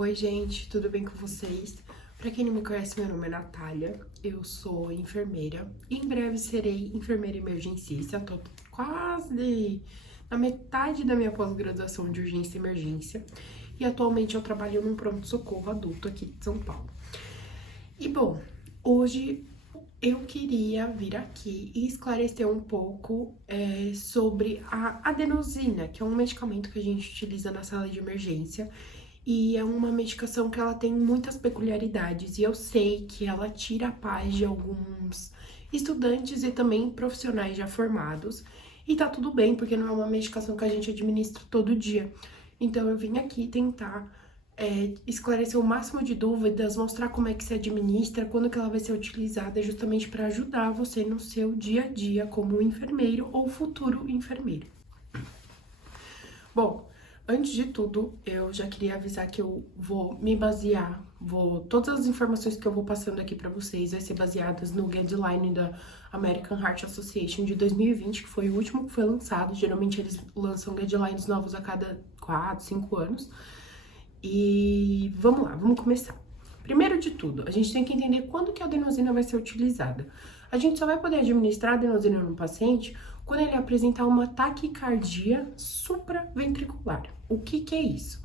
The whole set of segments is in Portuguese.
Oi, gente, tudo bem com vocês? Pra quem não me conhece, meu nome é Natália, eu sou enfermeira e em breve serei enfermeira emergencista. Tô quase na metade da minha pós-graduação de urgência e emergência e atualmente eu trabalho num pronto-socorro adulto aqui de São Paulo. E bom, hoje eu queria vir aqui e esclarecer um pouco sobre a adenosina, que é um medicamento que a gente utiliza na sala de emergência. E é uma medicação que ela tem muitas peculiaridades e eu sei que ela tira a paz de alguns estudantes e também profissionais já formados. E tá tudo bem, porque não é uma medicação que a gente administra todo dia. Então eu vim aqui tentar esclarecer o máximo de dúvidas, mostrar como é que se administra, quando que ela vai ser utilizada, justamente para ajudar você no seu dia a dia como enfermeiro ou futuro enfermeiro. Bom, antes de tudo, eu já queria avisar que eu vou me basear, todas as informações que eu vou passando aqui pra vocês vai ser baseadas no guideline da American Heart Association de 2020, que foi o último que foi lançado. Geralmente eles lançam guidelines novos a cada 4, 5 anos. E vamos lá, vamos começar. Primeiro de tudo, a gente tem que entender quando que a adenosina vai ser utilizada. A gente só vai poder administrar a adenosina no paciente quando ele apresentar uma taquicardia supraventricular. O que é isso?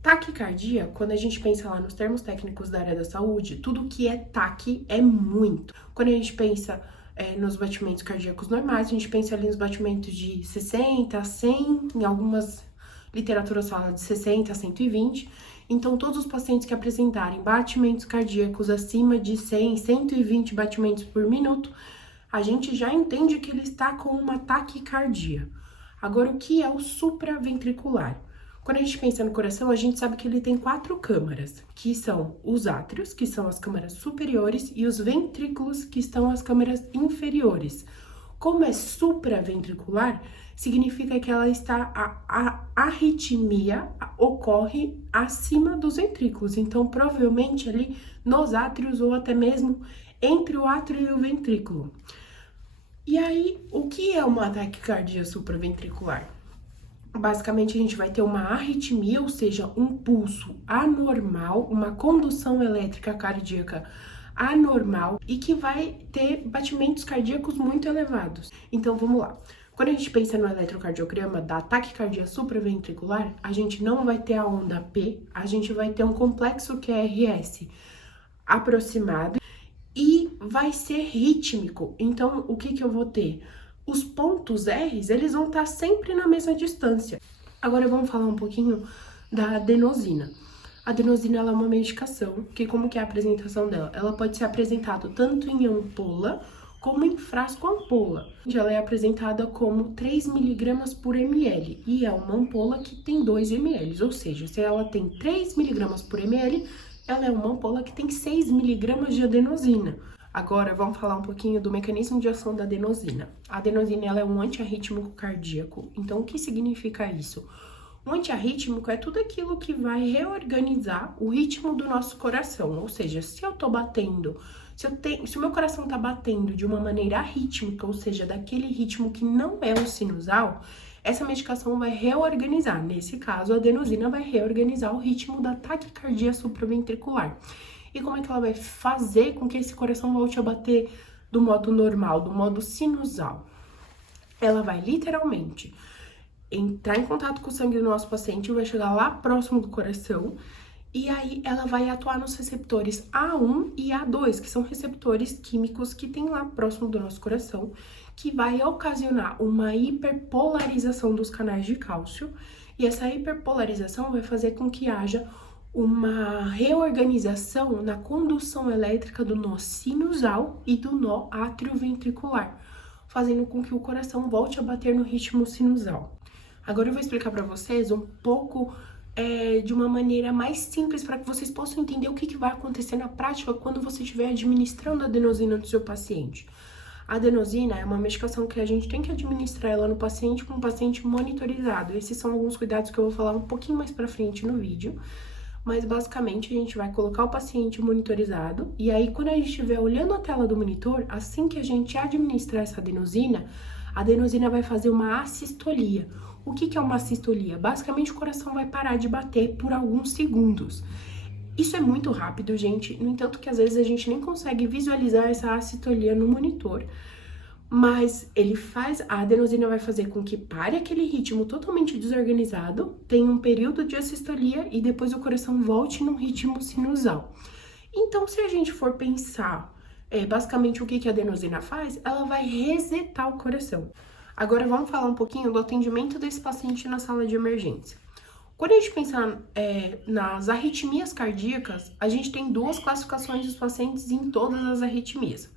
Taquicardia, quando a gente pensa lá nos termos técnicos da área da saúde, tudo que é taque é muito. Quando a gente pensa nos batimentos cardíacos normais, a gente pensa ali nos batimentos de 60 a 100, em algumas literaturas fala de 60 a 120. Então, todos os pacientes que apresentarem batimentos cardíacos acima de 100, 120 batimentos por minuto, a gente já entende que ele está com uma taquicardia. Agora, o que é o supraventricular? Quando a gente pensa no coração, a gente sabe que ele tem 4 câmaras, que são os átrios, que são as câmaras superiores, e os ventrículos, que são as câmaras inferiores. Como é supraventricular, significa que ela está, a arritmia ocorre acima dos ventrículos, então provavelmente ali nos átrios ou até mesmo entre o átrio e o ventrículo. E aí, o que é uma taquicardia supraventricular? Basicamente, a gente vai ter uma arritmia, ou seja, um pulso anormal, uma condução elétrica cardíaca anormal e que vai ter batimentos cardíacos muito elevados. Então, vamos lá. Quando a gente pensa no eletrocardiograma da taquicardia supraventricular, a gente não vai ter a onda P, a gente vai ter um complexo QRS aproximado e vai ser rítmico. Então, o que eu vou ter? Os pontos R's, eles vão estar sempre na mesma distância. Agora, vamos falar um pouquinho da adenosina. A adenosina, ela é uma medicação que, como que é a apresentação dela? Ela pode ser apresentada tanto em ampola como em frasco ampola. Ela é apresentada como 3 mg por ml e é uma ampola que tem 2 ml, ou seja, se ela tem 3 mg por ml, ela é uma ampola que tem 6 mg de adenosina. Agora, vamos falar um pouquinho do mecanismo de ação da adenosina. A adenosina, ela é um antiarrítmico cardíaco. Então, o que significa isso? O antiarrítmico é tudo aquilo que vai reorganizar o ritmo do nosso coração. Ou seja, se eu tô batendo, se o meu coração tá batendo de uma maneira arrítmica, ou seja, daquele ritmo que não é o sinusal, essa medicação vai reorganizar. Nesse caso, a adenosina vai reorganizar o ritmo da taquicardia supraventricular. E como é que ela vai fazer com que esse coração volte a bater do modo normal, do modo sinusal? Ela vai literalmente entrar em contato com o sangue do nosso paciente, vai chegar lá próximo do coração, e aí ela vai atuar nos receptores A1 e A2, que são receptores químicos que tem lá próximo do nosso coração, que vai ocasionar uma hiperpolarização dos canais de cálcio, e essa hiperpolarização vai fazer com que haja uma reorganização na condução elétrica do nó sinusal e do nó atrioventricular, fazendo com que o coração volte a bater no ritmo sinusal. Agora eu vou explicar para vocês um pouco de uma maneira mais simples para que vocês possam entender o que vai acontecer na prática quando você estiver administrando a adenosina no seu paciente. A adenosina é uma medicação que a gente tem que administrar ela no paciente com o paciente monitorizado. Esses são alguns cuidados que eu vou falar um pouquinho mais para frente no vídeo. Mas basicamente a gente vai colocar o paciente monitorizado e aí quando a gente estiver olhando a tela do monitor, assim que a gente administrar essa adenosina, a adenosina vai fazer uma assistolia. O que é uma assistolia? Basicamente, o coração vai parar de bater por alguns segundos. Isso é muito rápido, gente. No entanto, que às vezes a gente nem consegue visualizar essa assistolia no monitor. Mas a adenosina vai fazer com que pare aquele ritmo totalmente desorganizado, tenha um período de assistolia e depois o coração volte num ritmo sinusal. Então, se a gente for pensar, basicamente o que a adenosina faz, ela vai resetar o coração. Agora, vamos falar um pouquinho do atendimento desse paciente na sala de emergência. Quando a gente pensa nas arritmias cardíacas, a gente tem duas classificações dos pacientes em todas as arritmias,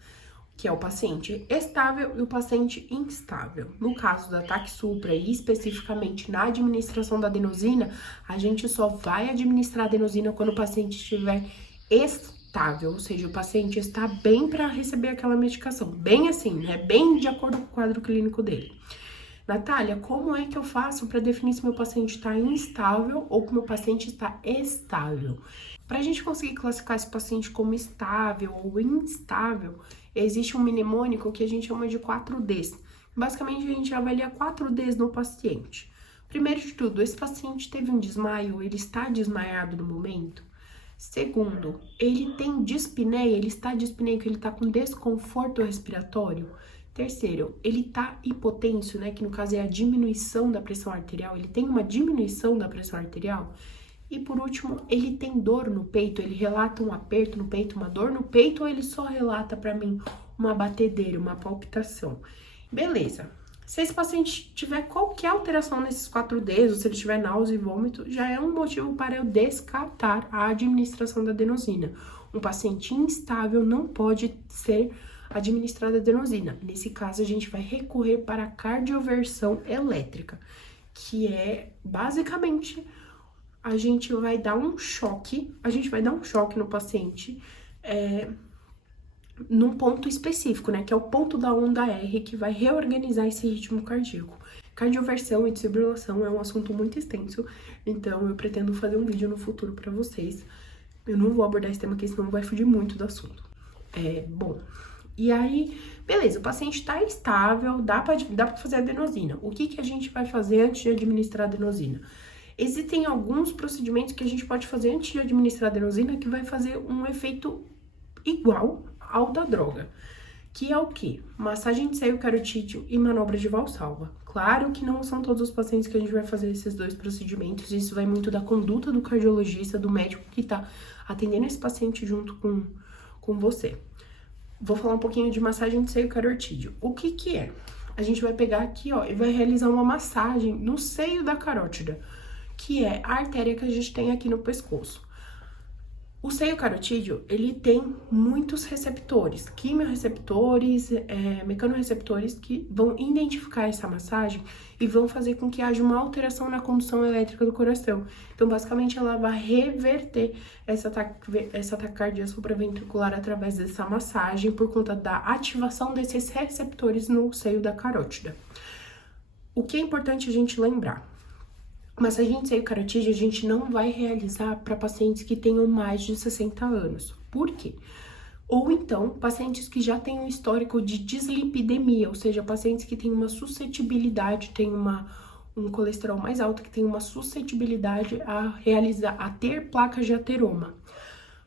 que é o paciente estável e o paciente instável. No caso do ataque supra e especificamente na administração da adenosina, a gente só vai administrar adenosina quando o paciente estiver estável, ou seja, o paciente está bem para receber aquela medicação, bem assim, né? Bem de acordo com o quadro clínico dele. Natália, como é que eu faço para definir se meu paciente está instável ou que meu paciente está estável? Para a gente conseguir classificar esse paciente como estável ou instável, existe um mnemônico que a gente chama de 4Ds. Basicamente, a gente avalia 4Ds no paciente. Primeiro de tudo, esse paciente teve um desmaio, ele está desmaiado no momento? Segundo, ele tem dispneia, ele está dispneico, ele está com desconforto respiratório? Terceiro, ele tá hipotenso, né, que no caso é a diminuição da pressão arterial, ele tem uma diminuição da pressão arterial? E por último, ele tem dor no peito, ele relata um aperto no peito, uma dor no peito, ou ele só relata para mim uma batedeira, uma palpitação? Beleza. Se esse paciente tiver qualquer alteração nesses 4Ds, ou se ele tiver náusea e vômito, já é um motivo para eu descartar a administração da adenosina. Um paciente instável não pode ser administrada adenosina. Nesse caso, a gente vai recorrer para a cardioversão elétrica, que é basicamente a gente vai dar um choque no paciente num ponto específico, né, que é o ponto da onda R, que vai reorganizar esse ritmo cardíaco. Cardioversão e desfibrilação é um assunto muito extenso, então eu pretendo fazer um vídeo no futuro para vocês. Eu não vou abordar esse tema aqui, senão vai fugir muito do assunto. Bom, e aí, beleza, o paciente tá estável, dá pra fazer adenosina. O que a gente vai fazer antes de administrar a adenosina? Existem alguns procedimentos que a gente pode fazer antes de administrar a adenosina que vai fazer um efeito igual ao da droga, que é o quê? Massagem de seio carotídeo e manobra de Valsalva. Claro que não são todos os pacientes que a gente vai fazer esses dois procedimentos, isso vai muito da conduta do cardiologista, do médico que tá atendendo esse paciente junto com você. Vou falar um pouquinho de massagem de seio carotídeo. O que é? A gente vai pegar aqui, ó, e vai realizar uma massagem no seio da carótida, que é a artéria que a gente tem aqui no pescoço. O seio carotídeo, ele tem muitos receptores, quimiorreceptores, mecanorreceptores, que vão identificar essa massagem e vão fazer com que haja uma alteração na condução elétrica do coração. Então, basicamente, ela vai reverter essa taquicardia supraventricular através dessa massagem por conta da ativação desses receptores no seio da carótida. O que é importante a gente lembrar? Massagem de seio carotídeo a gente não vai realizar para pacientes que tenham mais de 60 anos. Por quê? Ou então, pacientes que já têm um histórico de dislipidemia, ou seja, pacientes que têm uma suscetibilidade, têm um colesterol mais alto, que têm uma suscetibilidade a ter placas de ateroma.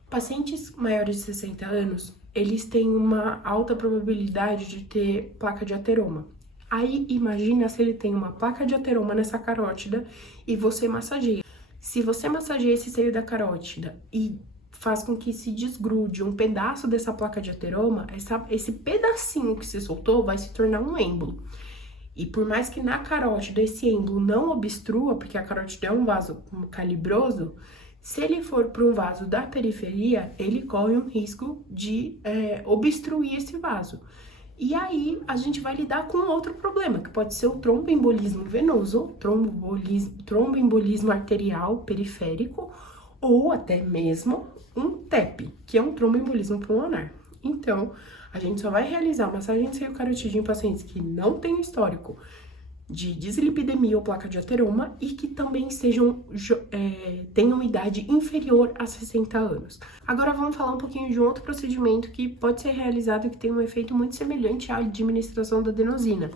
Pacientes maiores de 60 anos, eles têm uma alta probabilidade de ter placa de ateroma. Aí, imagina se ele tem uma placa de ateroma nessa carótida e você massageia. Se você massageia esse seio da carótida e faz com que se desgrude um pedaço dessa placa de ateroma, esse pedacinho que se soltou vai se tornar um êmbolo. E por mais que na carótida esse êmbolo não obstrua, porque a carótida é um vaso calibroso, se ele for para um vaso da periferia, ele corre um risco de obstruir esse vaso. E aí, a gente vai lidar com outro problema, que pode ser o tromboembolismo venoso, tromboembolismo arterial periférico, ou até mesmo um TEP, que é um tromboembolismo pulmonar. Então, a gente só vai realizar massagem de seio carotídeo em pacientes que não têm histórico de dislipidemia ou placa de ateroma e que também tenham idade inferior a 60 anos. Agora vamos falar um pouquinho de um outro procedimento que pode ser realizado e que tem um efeito muito semelhante à administração da adenosina,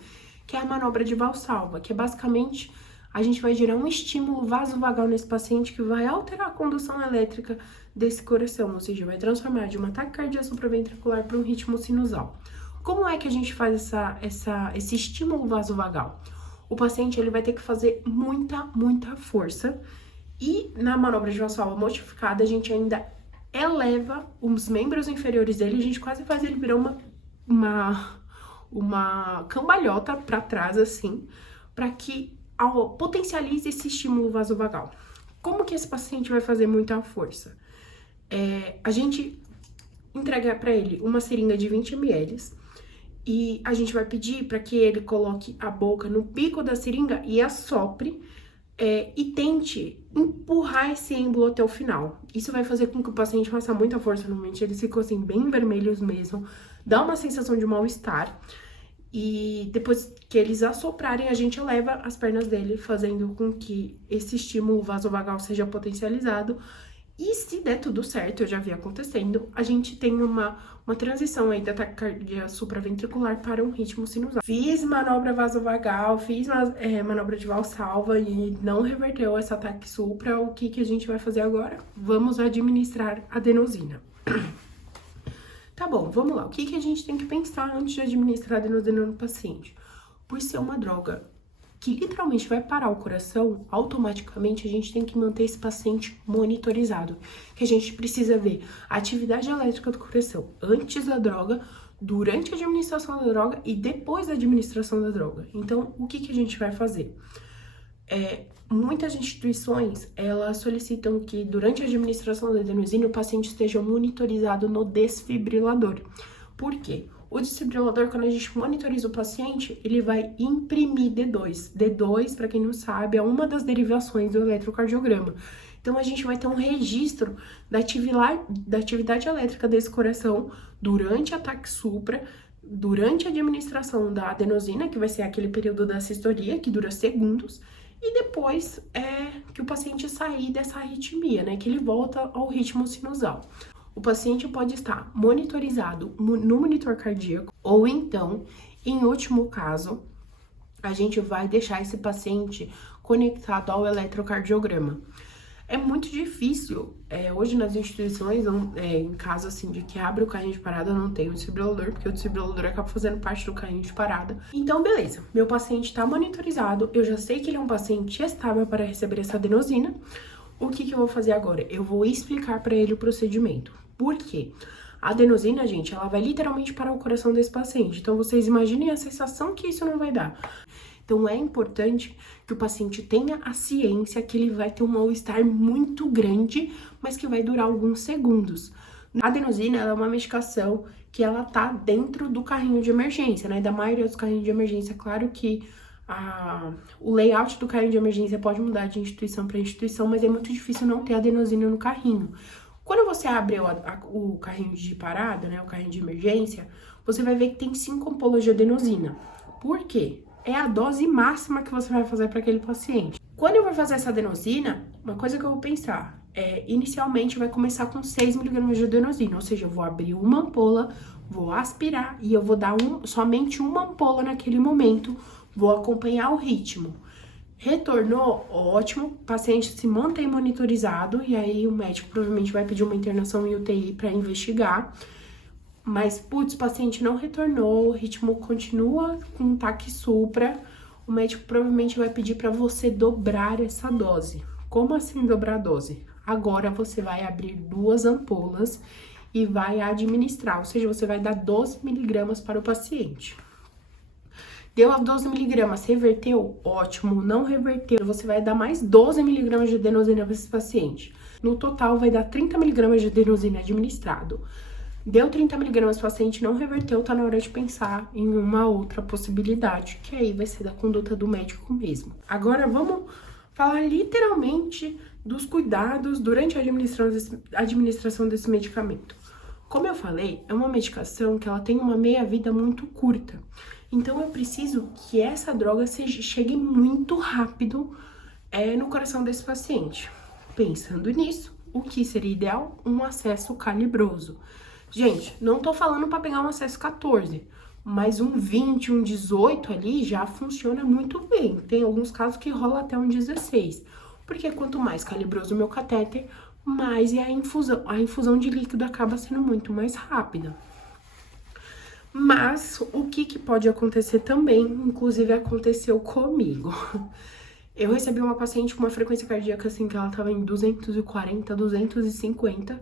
que é a manobra de Valsalva, que é basicamente a gente vai gerar um estímulo vasovagal nesse paciente que vai alterar a condução elétrica desse coração, ou seja, vai transformar de uma taquicardia supraventricular para um ritmo sinusal. Como é que a gente faz esse estímulo vasovagal? O paciente ele vai ter que fazer muita força e na manobra de Valsalva modificada a gente ainda eleva os membros inferiores dele, a gente quase faz ele virar uma cambalhota para trás assim, para que potencialize esse estímulo vasovagal. Como que esse paciente vai fazer muita força? A gente entrega para ele uma seringa de 20 ml e a gente vai pedir para que ele coloque a boca no bico da seringa e assopre e tente empurrar esse êmbolo até o final. Isso vai fazer com que o paciente faça muita força no momento, eles ficam assim bem vermelhos mesmo, dá uma sensação de mal-estar. E depois que eles assoprarem, a gente eleva as pernas dele, fazendo com que esse estímulo vasovagal seja potencializado. E se der tudo certo, eu já vi acontecendo, a gente tem uma transição aí da taquicardia supraventricular para um ritmo sinusal. Fiz manobra vasovagal, fiz manobra de Valsalva e não reverteu essa ataque supra. O que a gente vai fazer agora? Vamos administrar adenosina. Tá bom, vamos lá. O que a gente tem que pensar antes de administrar adenosina no paciente? Por ser uma droga que literalmente vai parar o coração, automaticamente a gente tem que manter esse paciente monitorizado. Que a gente precisa ver a atividade elétrica do coração antes da droga, durante a administração da droga e depois da administração da droga. Então, o que a gente vai fazer? Muitas instituições, elas solicitam que durante a administração da adenosina o paciente esteja monitorizado no desfibrilador. Por quê? O desfibrilador, quando a gente monitoriza o paciente, ele vai imprimir D2. D2, para quem não sabe, é uma das derivações do eletrocardiograma. Então, a gente vai ter um registro da atividade elétrica desse coração durante a ataque supra, durante a administração da adenosina, que vai ser aquele período da sistolia, que dura segundos, e depois que o paciente sair dessa arritmia, né, que ele volta ao ritmo sinusal. O paciente pode estar monitorizado no monitor cardíaco ou então, em último caso, a gente vai deixar esse paciente conectado ao eletrocardiograma. É muito difícil, hoje nas instituições, em caso assim de que abre o carrinho de parada, não tem o desfibrilador, porque o desfibrilador acaba fazendo parte do carrinho de parada. Então, beleza, meu paciente está monitorizado, eu já sei que ele é um paciente estável para receber essa adenosina. O que eu vou fazer agora? Eu vou explicar para ele o procedimento. Por quê? A adenosina, gente, ela vai literalmente parar o coração desse paciente. Então, vocês imaginem a sensação que isso não vai dar. Então, é importante que o paciente tenha a ciência que ele vai ter um mal-estar muito grande, mas que vai durar alguns segundos. A adenosina, ela é uma medicação que ela tá dentro do carrinho de emergência, né? Da maioria dos carrinhos de emergência. Claro que o layout do carrinho de emergência pode mudar de instituição para instituição, mas é muito difícil não ter adenosina no carrinho. Quando você abre o carrinho de parada, né, o carrinho de emergência, você vai ver que tem 5 ampolas de adenosina. Por quê? É a dose máxima que você vai fazer para aquele paciente. Quando eu vou fazer essa adenosina, uma coisa que eu vou pensar inicialmente vai começar com 6 mg de adenosina, ou seja, eu vou abrir uma ampola, vou aspirar e eu vou dar somente uma ampola naquele momento, vou acompanhar o ritmo. Retornou, ótimo, o paciente se mantém monitorizado e aí o médico provavelmente vai pedir uma internação em UTI para investigar. Mas, putz, o paciente não retornou, o ritmo continua com um taque supra, o médico provavelmente vai pedir para você dobrar essa dose. Como assim dobrar a dose? Agora você vai abrir 2 ampolas e vai administrar, ou seja, você vai dar 12 mg para o paciente. Deu a 12 mg, reverteu? Ótimo, não reverteu, você vai dar mais 12 mg de adenosina para esse paciente. No total, vai dar 30 mg de adenosina administrado. Deu 30 mg, o paciente não reverteu, tá na hora de pensar em uma outra possibilidade, que aí vai ser da conduta do médico mesmo. Agora, vamos falar literalmente dos cuidados durante a administração desse medicamento. Como eu falei, é uma medicação que ela tem uma meia-vida muito curta. Então, eu preciso que essa droga chegue muito rápido no coração desse paciente. Pensando nisso, o que seria ideal? Um acesso calibroso. Gente, não tô falando para pegar um acesso 14. Mas um 20, um 18 ali já funciona muito bem. Tem alguns casos que rola até um 16. Porque quanto mais calibroso o meu catéter, mais a infusão de líquido acaba sendo muito mais rápida. Mas o que pode acontecer também, inclusive aconteceu comigo. Eu recebi uma paciente com uma frequência cardíaca assim que ela tava em 240, 250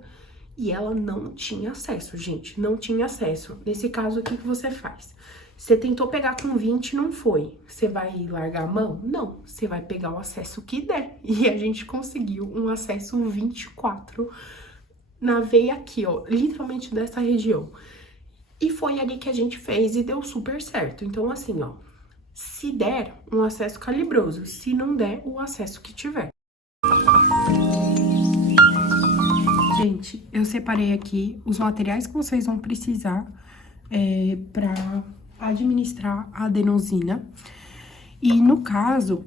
e ela não tinha acesso, gente, não tinha acesso. Nesse caso, o que você faz? Você tentou pegar com 20, não foi. Você vai largar a mão? Não, você vai pegar o acesso que der. E a gente conseguiu um acesso 24 na veia aqui, ó, literalmente dessa região. E foi ali que a gente fez e deu super certo. Então, assim, ó, se der, um acesso calibroso. Se não der, o acesso que tiver. Gente, eu separei aqui os materiais que vocês vão precisar para administrar a adenosina. E no caso,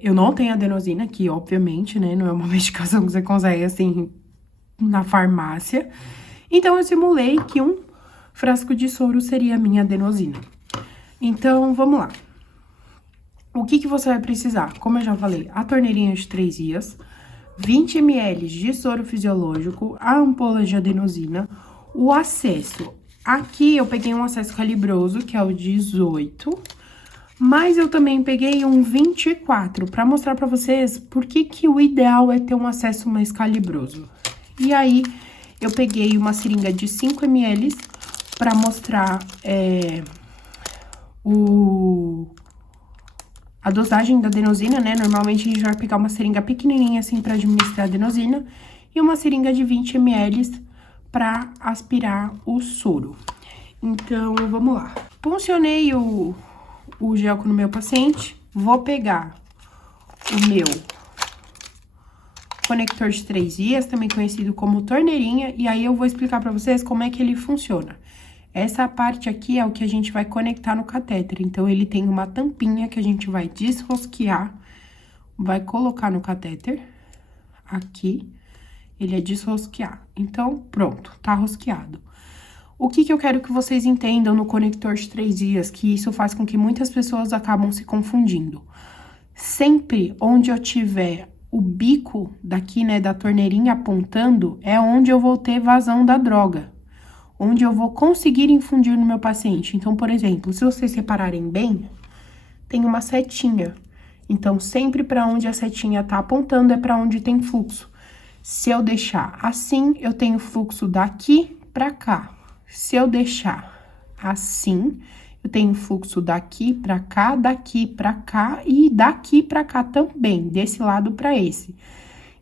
eu não tenho adenosina aqui, obviamente, né? Não é uma medicação que você consegue, assim, na farmácia. Então, eu simulei que um frasco de soro seria a minha adenosina. Então, vamos lá. O que você vai precisar? Como eu já falei, a torneirinha de 3 dias, 20 ml de soro fisiológico, a ampola de adenosina, o acesso. Aqui eu peguei um acesso calibroso, que é o 18, mas eu também peguei um 24, para mostrar para vocês por que o ideal é ter um acesso mais calibroso. E aí, eu peguei uma seringa de 5 ml para mostrar a dosagem da adenosina, né? Normalmente a gente vai pegar uma seringa pequenininha assim para administrar a adenosina e uma seringa de 20 ml para aspirar o soro. Então, vamos lá. Puncionei o gel no meu paciente, vou pegar o meu conector de 3 vias, também conhecido como torneirinha, e aí eu vou explicar para vocês como é que ele funciona. Essa parte aqui é o que a gente vai conectar no catéter, então ele tem uma tampinha que a gente vai desrosquear, vai colocar no catéter, aqui, ele é desrosquear. Então, pronto, tá rosqueado. O que eu quero que vocês entendam no conector de 3 vias, que isso faz com que muitas pessoas acabam se confundindo. Sempre onde eu tiver o bico daqui, né, da torneirinha apontando, é onde eu vou ter vazão da droga. Onde eu vou conseguir infundir no meu paciente. Então, por exemplo, se vocês repararem bem, tem uma setinha. Então, sempre para onde a setinha tá apontando é para onde tem fluxo. Se eu deixar assim, eu tenho fluxo daqui para cá. Se eu deixar assim, eu tenho fluxo daqui para cá e daqui para cá também, desse lado para esse.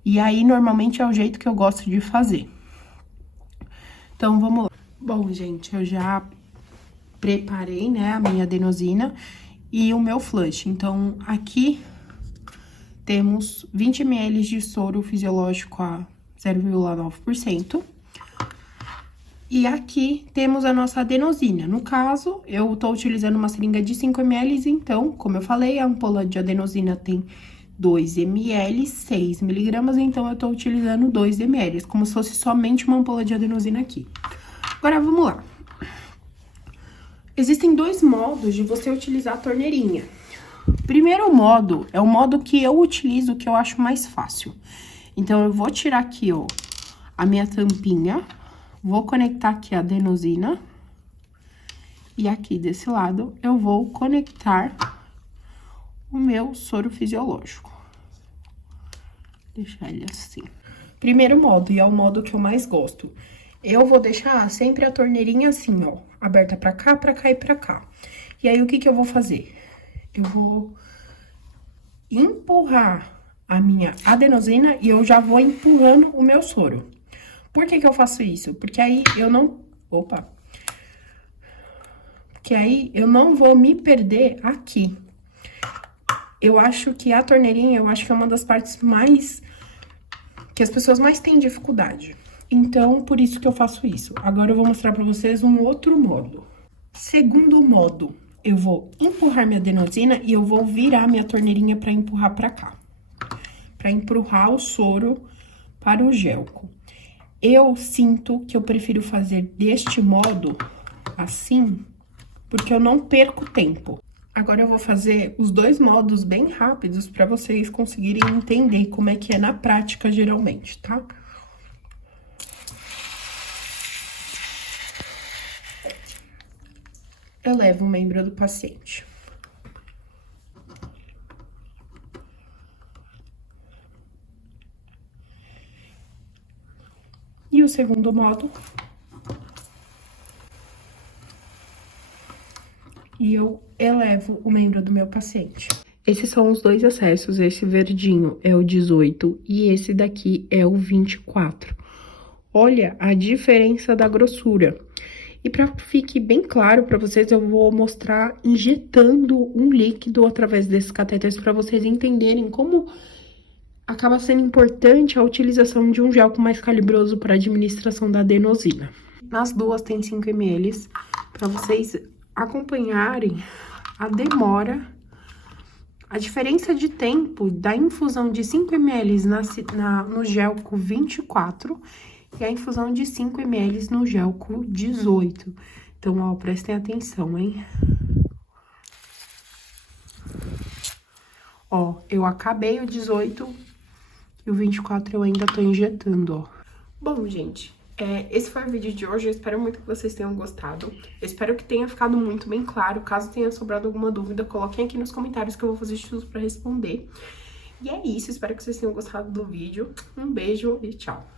E aí, normalmente, é o jeito que eu gosto de fazer. Então, vamos lá. Bom, gente, eu já preparei, né, a minha adenosina e o meu flush. Então, aqui temos 20 ml de soro fisiológico a 0,9%. E aqui temos a nossa adenosina. No caso, eu tô utilizando uma seringa de 5 ml, então, como eu falei, a ampola de adenosina tem 2 ml, 6 miligramas, então eu tô utilizando 2 ml, como se fosse somente uma ampola de adenosina aqui. Agora, vamos lá. Existem 2 modos de você utilizar a torneirinha. O primeiro modo é o modo que eu utilizo, que eu acho mais fácil. Então, eu vou tirar aqui, ó, a minha tampinha. Vou conectar aqui a adenosina. E aqui desse lado, eu vou conectar o meu soro fisiológico. Deixar ele assim. Primeiro modo, e é o modo que eu mais gosto. Eu vou deixar sempre a torneirinha assim, ó, aberta pra cá e pra cá. E aí, o que eu vou fazer? Eu vou empurrar a minha adenosina e eu já vou empurrando o meu soro. Por que eu faço isso? Porque aí eu não... Opa! Porque aí eu não vou me perder aqui. Eu acho que a torneirinha, é uma das partes mais... que as pessoas mais têm dificuldade. Então, por isso que eu faço isso. Agora eu vou mostrar pra vocês um outro modo. Segundo modo, eu vou empurrar minha adenosina e eu vou virar minha torneirinha pra empurrar pra cá. Pra empurrar o soro para o gelco. Eu sinto que eu prefiro fazer deste modo, assim, porque eu não perco tempo. Agora eu vou fazer os dois modos bem rápidos para vocês conseguirem entender como é que é na prática, geralmente, tá? Eu levo o membro do paciente. E o segundo modo, e eu elevo o membro do meu paciente. Esses são os dois acessos, esse verdinho é o 18 e esse daqui é o 24. Olha a diferença da grossura. E para que fique bem claro para vocês, eu vou mostrar injetando um líquido através desses catéteres para vocês entenderem como acaba sendo importante a utilização de um gel mais calibroso para administração da adenosina. Nas duas tem 5 ml, para vocês acompanharem a demora, a diferença de tempo da infusão de 5 ml no gel com 24 e a infusão de 5 ml no gel com 18. Então, ó, prestem atenção, hein? Ó, eu acabei o 18 e o 24 eu ainda tô injetando, ó. Bom, gente, esse foi o vídeo de hoje. Eu espero muito que vocês tenham gostado. Eu espero que tenha ficado muito bem claro. Caso tenha sobrado alguma dúvida, coloquem aqui nos comentários que eu vou fazer de tudo pra responder. E é isso, espero que vocês tenham gostado do vídeo. Um beijo e tchau!